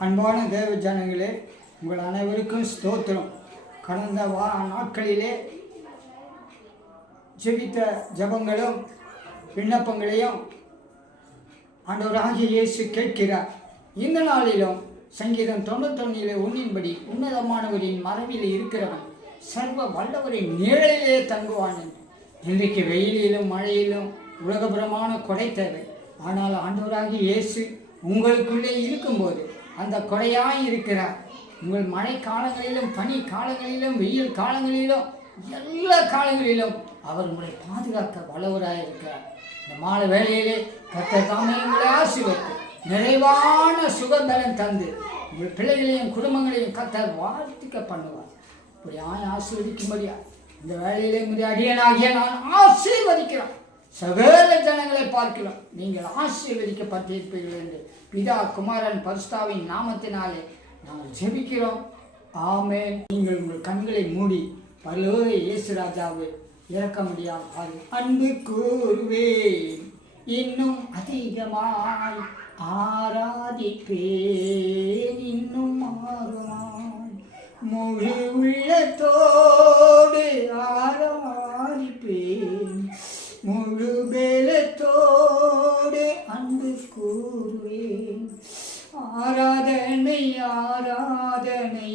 அன்பான தேவ ஜனங்களே, உங்கள் அனைவருக்கும் ஸ்தோத்திரம். கடந்த நாட்களிலே ஜெபித்த ஜபங்களும் விண்ணப்பங்களையும் ஆண்டவராகிய இயேசு கேட்கிறார். இந்த நாளிலும் சங்கீதம் 91:1 உன்னதமானவரின் மறைவில் இருக்கிறவன் சர்வ வல்லவரின் நிழலிலே தங்குவான். இன்றைக்கு வெயிலிலும் மழையிலும் உலகபுரமான கொடை தேவை. ஆனால் ஆண்டவராகிய இயேசு உங்களுக்குள்ளே இருக்கும்போது அந்த கொடையாய் இருக்கிறார். உங்கள் மழை காலங்களிலும் பனி காலங்களிலும் வெயில் காலங்களிலும் எல்லா காலங்களிலும் அவர் உங்களை பாதுகாக்க வல்லவராய் இருக்கிறார். இந்த மாலை வேளையிலே கர்த்தர் தாமே உங்களை ஆசீர்வதித்து நிறைவான சுகபலன் தந்து உங்கள் பிள்ளைகளையும் குடும்பங்களையும் கர்த்தர் வாழ்த்துக்க பண்ணுவார். இப்படி ஆசீர்வதிக்கும்படியா இந்த வேளையிலே அடியனாகிய நான் ஆசீர்வதிக்கிறேன். சகல ஜனங்களை பார்க்கலாம் நீங்கள் ஆசீர்வதிக்கப்பட்டிருப்பீர்கள் என்று பிதா குமாரன் பரிசுத்தாவின் நாமத்தினாலே நாங்கள் ஜெபிக்கிறோம். ஆமென். நீங்கள் உங்கள் கண்களை மூடி பரலோக இயேசு ராஜாவை இறக்க முடியாது அன்பு கூறுவேன், இன்னும் அதிகமாய் ஆராதிப்பேன், இன்னும் மாறுமாய் முழு உள்ளத்தோடு ஆராதிப்பேன், முழு பேலத்தோடு அன்பு கூறுவேன். ஆராதனை ஆராதனை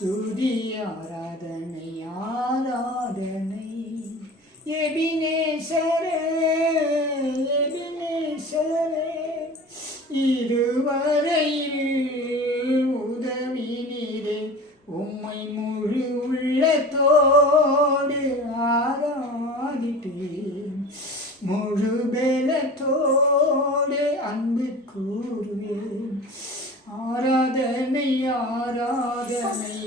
துதி ஆராதனை ஆராதனை எபினேசரே எபினேசரே இதுவரையில் உதவி நீரே, உம்மை முழு உள்ளத்தோடு ஆராதிப்பேன், முழு பேலத்தோடு அன்பு கூறுவேன். ஆராதனை ஆராதனை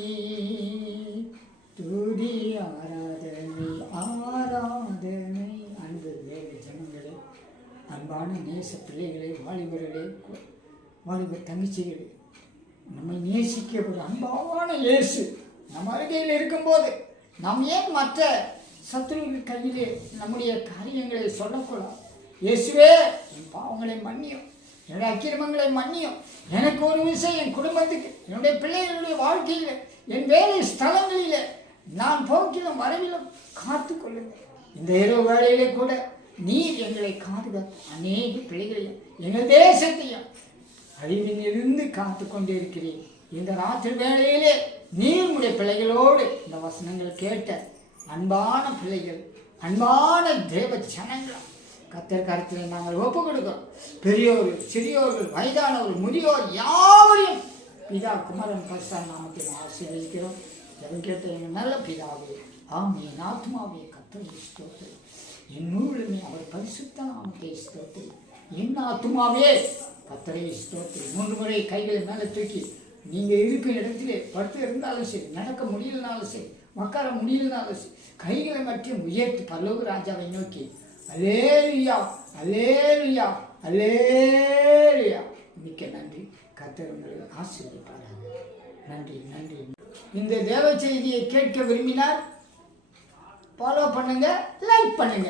துதி ஆராதனை ஆராதனை. அன்பு தேவ ஜனங்களே, அன்பான நேச பிள்ளைகளே, வாலிபர்களே, வாலிப தங்கச்சிகளே, நம்மை நேசிக்க ஒரு அன்பான இயேசு நம்ம அருகையில் இருக்கும்போது நாம் ஏன் மற்ற சத்துருவின் கையிலே நம்முடைய காரியங்களை சொல்லக்கூடாது? இயேசுவே, என் பாவங்களை மன்னியும், என்னுடைய அக்கிரமங்களை மன்னியும், எனக்கு ஒரு விஷயம் என் குடும்பத்துக்கு, என்னுடைய பிள்ளைகளுடைய வாழ்க்கையில், என் வேலை ஸ்தலங்களில் நான் போக்கிலும் வரவிலும் காத்து கொள்ளுங்கள். இந்த இரவு வேளையிலே கூட நீர் எங்களை காதுகாத்து அநேக பிள்ளைகளையும் எங்கள் தேசத்தையும் அழிவிலிருந்து காத்து கொண்டே இருக்கிறேன். இந்த ராத்திரி வேளையிலே நீர் உடைய பிள்ளைகளோடு இந்த வசனங்கள் கேட்ட அன்பான பிள்ளைகள், அன்பான தேவ ஜனங்கள் கர்த்தர் கருத்தில் நாங்கள் ஒப்பு கொடுக்கிறோம். பெரியோர்கள், சிறியோர்கள், வயதானவர்கள், முதியோர் யாவரையும் பிதா குமாரன் பரிசுத்த நாமத்தில் ஆசீர்வதிக்கிறோம். ஜெபம் கேட்ட எங்கள் நல்ல பிதாவே, ஆமென். ஆத்மாவே கர்த்தரை ஸ்தோத்திரி, என் முழுமே அவர் பரிசுத்த நாமத்தை ஸ்தோத்திரி. என் ஆத்மாவே கர்த்தரை ஸ்தோத்திரி. 3 முறை கைகளை மேலே தூக்கி நீங்கள் இருக்கும் இடத்திலே படுத்து இருந்தாலும் சரி, நடக்க முடியலனாலும் சரி, உட்கார முடியலனாலும் சரி, கைகளை மட்டும் உயர்த்தி பரலோக ராஜாவை நோக்கி அல்லேலூயா அல்லேலூயா அல்லேலூயா. மிக்க நன்றி. கர்த்தர் உங்களை ஆசீர்வதிப்பாராக. நன்றி நன்றி. இந்த தேவ செய்தியை கேட்க விரும்பினால் ஃபாலோ பண்ணுங்க, லைக் பண்ணுங்க.